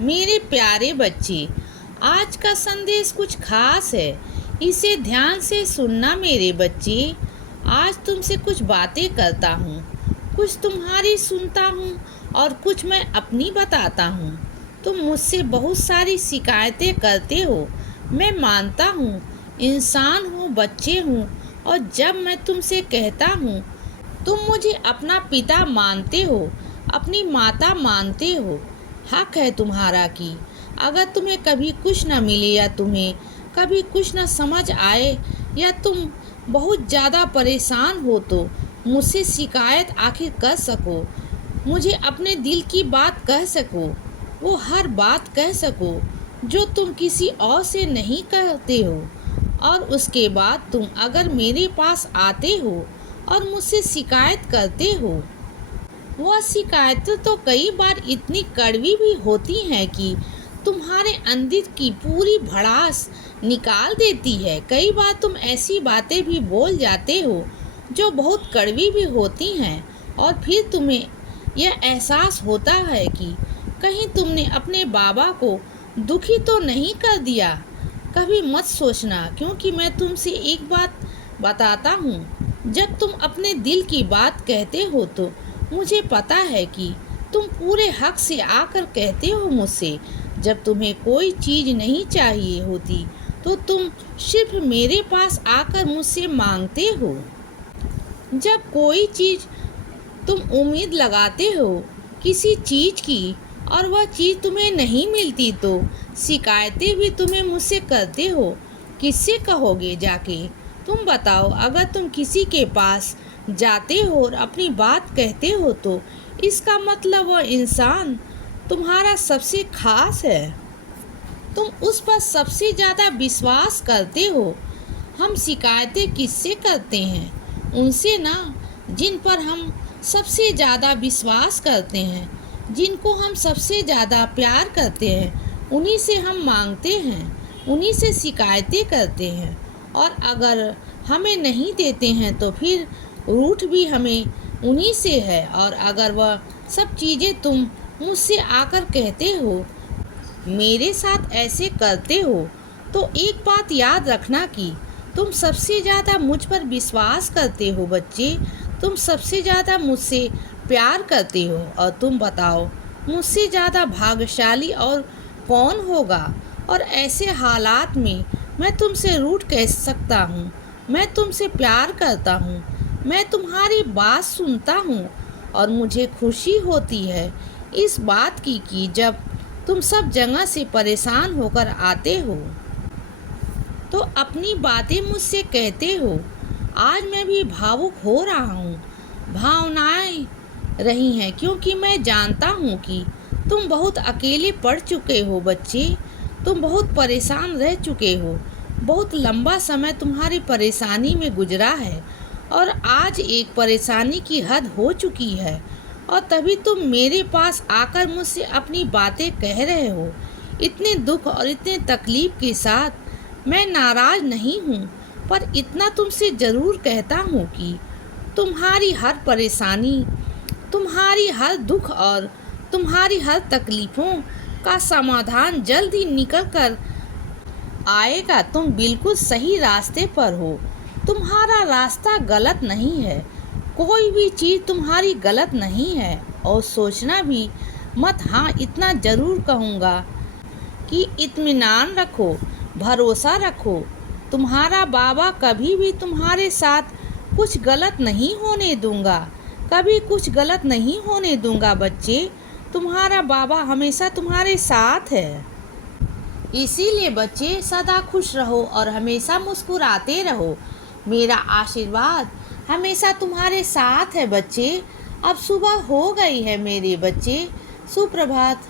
मेरे प्यारे बच्चे, आज का संदेश कुछ खास है। इसे ध्यान से सुनना मेरे बच्चे। आज तुमसे कुछ बातें करता हूँ, कुछ तुम्हारी सुनता हूँ और कुछ मैं अपनी बताता हूँ। तुम मुझसे बहुत सारी शिकायतें करते हो, मैं मानता हूँ। इंसान हो, बच्चे हूँ, और जब मैं तुमसे कहता हूँ तुम मुझे अपना पिता मानते हो, अपनी माता मानते हो। हक है तुम्हारा कि अगर तुम्हें कभी कुछ न मिले या तुम्हें कभी कुछ न समझ आए या तुम बहुत ज़्यादा परेशान हो तो मुझसे शिकायत आखिर कर सको, मुझे अपने दिल की बात कह सको, वो हर बात कह सको जो तुम किसी और से नहीं कहते हो। और उसके बाद तुम अगर मेरे पास आते हो और मुझसे शिकायत करते हो, वह शिकायतें तो कई बार इतनी कड़वी भी होती हैं कि तुम्हारे अंदर की पूरी भड़ास निकाल देती है। कई बार तुम ऐसी बातें भी बोल जाते हो जो बहुत कड़वी भी होती हैं, और फिर तुम्हें यह एहसास होता है कि कहीं तुमने अपने बाबा को दुखी तो नहीं कर दिया। कभी मत सोचना, क्योंकि मैं तुमसे एक बात बताता हूँ, जब तुम अपने दिल की बात कहते हो तो मुझे पता है कि तुम पूरे हक से आकर कहते हो मुझसे। जब तुम्हें कोई चीज़ नहीं चाहिए होती तो तुम सिर्फ मेरे पास आकर मुझसे मांगते हो। जब कोई चीज़ तुम उम्मीद लगाते हो किसी चीज़ की और वह चीज़ तुम्हें नहीं मिलती तो शिकायतें भी तुम्हें मुझसे करते हो। किससे कहोगे जाके? तुम बताओ, अगर तुम किसी के पास जाते हो और अपनी बात कहते हो तो इसका मतलब वह इंसान तुम्हारा सबसे खास है, तुम उस पर सबसे ज़्यादा विश्वास करते हो। हम शिकायतें किससे करते हैं? उनसे ना, जिन पर हम सबसे ज़्यादा विश्वास करते हैं, जिनको हम सबसे ज़्यादा प्यार करते हैं, उन्हीं से हम मांगते हैं, उन्हीं से शिकायतें करते हैं। और अगर हमें नहीं देते हैं तो फिर रूठ भी हमें उन्हीं से है। और अगर वह सब चीज़ें तुम मुझसे आकर कहते हो, मेरे साथ ऐसे करते हो, तो एक बात याद रखना कि तुम सबसे ज़्यादा मुझ पर विश्वास करते हो बच्चे। तुम सबसे ज़्यादा मुझसे प्यार करते हो। और तुम बताओ, मुझसे ज़्यादा भाग्यशाली और कौन होगा? और ऐसे हालात में मैं तुमसे रूठ कह सकता हूँ? मैं तुमसे प्यार करता हूँ, मैं तुम्हारी बात सुनता हूँ, और मुझे खुशी होती है इस बात की कि जब तुम सब जगह से परेशान होकर आते हो तो अपनी बातें मुझसे कहते हो। आज मैं भी भावुक हो रहा हूँ, भावनाएं रही हैं, क्योंकि मैं जानता हूँ कि तुम बहुत अकेले पड़ चुके हो बच्चे। तुम बहुत परेशान रह चुके हो, बहुत लंबा समय तुम्हारी परेशानी में गुजरा है, और आज एक परेशानी की हद हो चुकी है, और तभी तुम मेरे पास आकर मुझसे अपनी बातें कह रहे हो। इतने दुख और इतने तकलीफ के साथ मैं नाराज़ नहीं हूँ, पर इतना तुमसे ज़रूर कहता हूँ कि तुम्हारी हर परेशानी, तुम्हारी हर दुख और तुम्हारी हर तकलीफ़ों का समाधान जल्द ही निकल कर आएगा। तुम बिल्कुल सही रास्ते पर हो, तुम्हारा रास्ता गलत नहीं है, कोई भी चीज़ तुम्हारी गलत नहीं है। और सोचना भी मत। हाँ, इतना ज़रूर कहूँगा कि इत्मीनान रखो, भरोसा रखो, तुम्हारा बाबा कभी भी तुम्हारे साथ कुछ गलत नहीं होने दूंगा, कभी कुछ गलत नहीं होने दूंगा बच्चे। तुम्हारा बाबा हमेशा तुम्हारे साथ है। इसीलिए बच्चे, सदा खुश रहो और हमेशा मुस्कुराते रहो। मेरा आशीर्वाद हमेशा तुम्हारे साथ है बच्चे। अब सुबह हो गई है मेरे बच्चे, सुप्रभात।